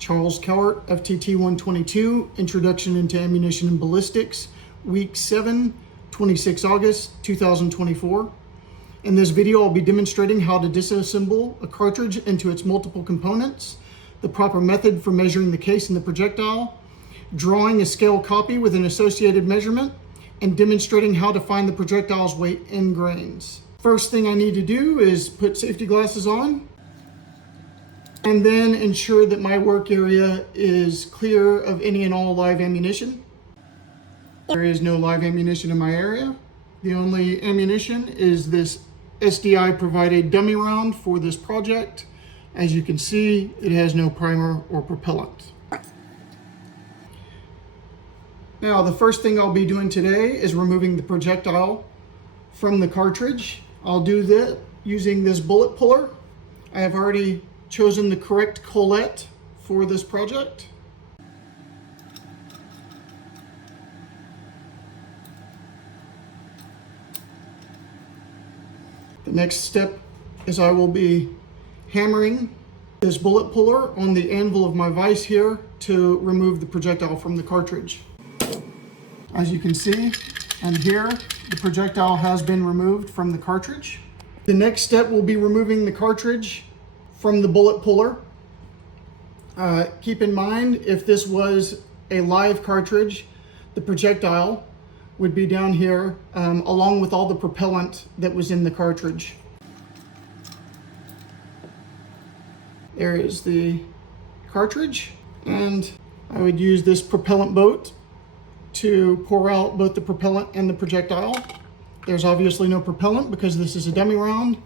Charles Cowart, FTT 122, Introduction into Ammunition and Ballistics, Week 7, 26 August 2024. In this video, I'll be demonstrating how to disassemble a cartridge into its multiple components, the proper method for measuring the case and the projectile, drawing a scale copy with an associated measurement, and demonstrating how to find the projectile's weight in grains. First thing I need to do is put safety glasses on, and then ensure that my work area is clear of any and all live ammunition. There is no live ammunition in my area. The only ammunition is this SDI provided dummy round for this project. As you can see, it has no primer or propellant. Now, the first thing I'll be doing today is removing the projectile from the cartridge. I'll do that using this bullet puller. I have already chosen the correct collet for this project. The next step is I will be hammering this bullet puller on the anvil of my vise here to remove the projectile from the cartridge. As you can see and hear, the projectile has been removed from the cartridge. The next step will be removing the cartridge from the bullet puller. Keep in mind, if this was a live cartridge, the projectile would be down here along with all the propellant that was in the cartridge. There is the cartridge, and I would use this propellant boat to pour out both the propellant and the projectile. There's obviously no propellant because this is a dummy round.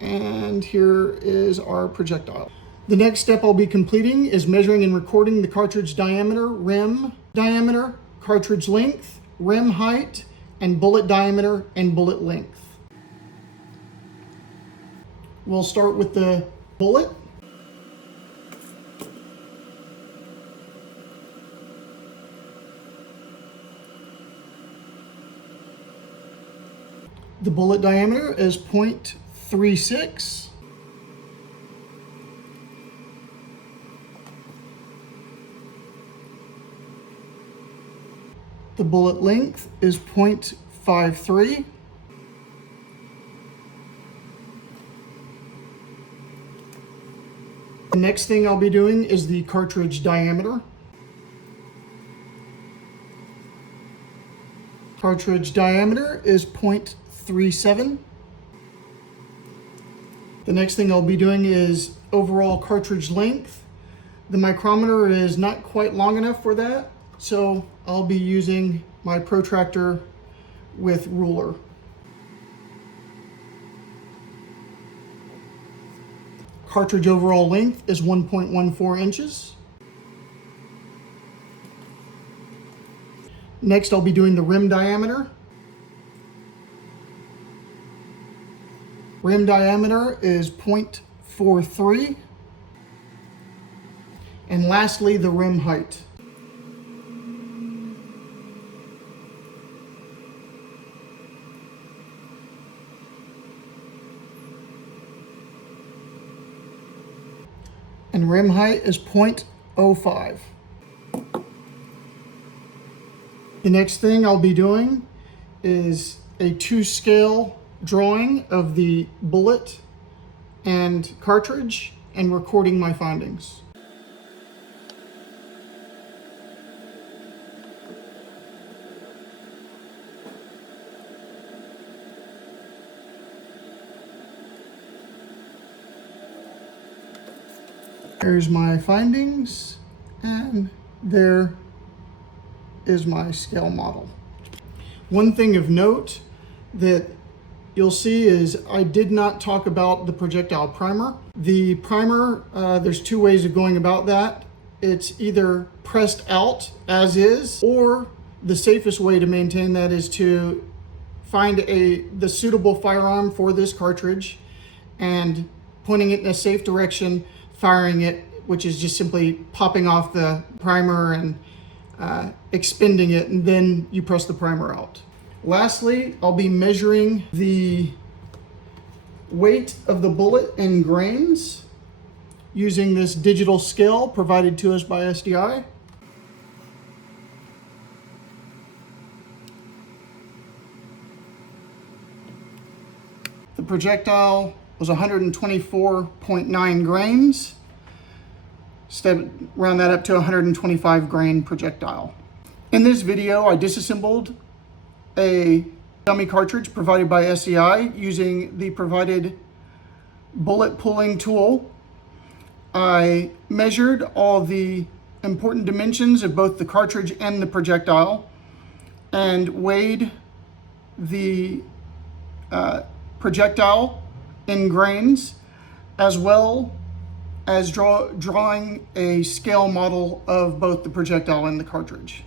And here is our projectile. The next step I'll be completing is measuring and recording the cartridge diameter, rim diameter, cartridge length, rim height, and bullet diameter and bullet length. We'll start with the bullet. The bullet diameter is 0.36. The bullet length is 0.53. The next thing I'll be doing is the cartridge diameter. Cartridge diameter is 0.37. The next thing I'll be doing is overall cartridge length. The micrometer is not quite long enough for that, so I'll be using my protractor with ruler. Cartridge overall length is 1.14 inches. Next, I'll be doing the rim diameter. Rim diameter is 0.43. And lastly, the rim height. And rim height is 0.05. The next thing I'll be doing is a 2-scale drawing of the bullet and cartridge and recording my findings. There's my findings, and there is my scale model. One thing of note that you'll see is I did not talk about the projectile primer. The primer, there's 2 ways of going about that. It's either pressed out as is, or the safest way to maintain that is to find the suitable firearm for this cartridge and pointing it in a safe direction, firing it, which is just simply popping off the primer and expending it, and then you press the primer out. Lastly, I'll be measuring the weight of the bullet in grains using this digital scale provided to us by SDI. The projectile was 124.9 grains. Round that up to 125 grain projectile. In this video, I disassembled a dummy cartridge provided by SDI using the provided bullet pulling tool. I measured all the important dimensions of both the cartridge and the projectile and weighed the projectile in grains, as well as drawing a scale model of both the projectile and the cartridge.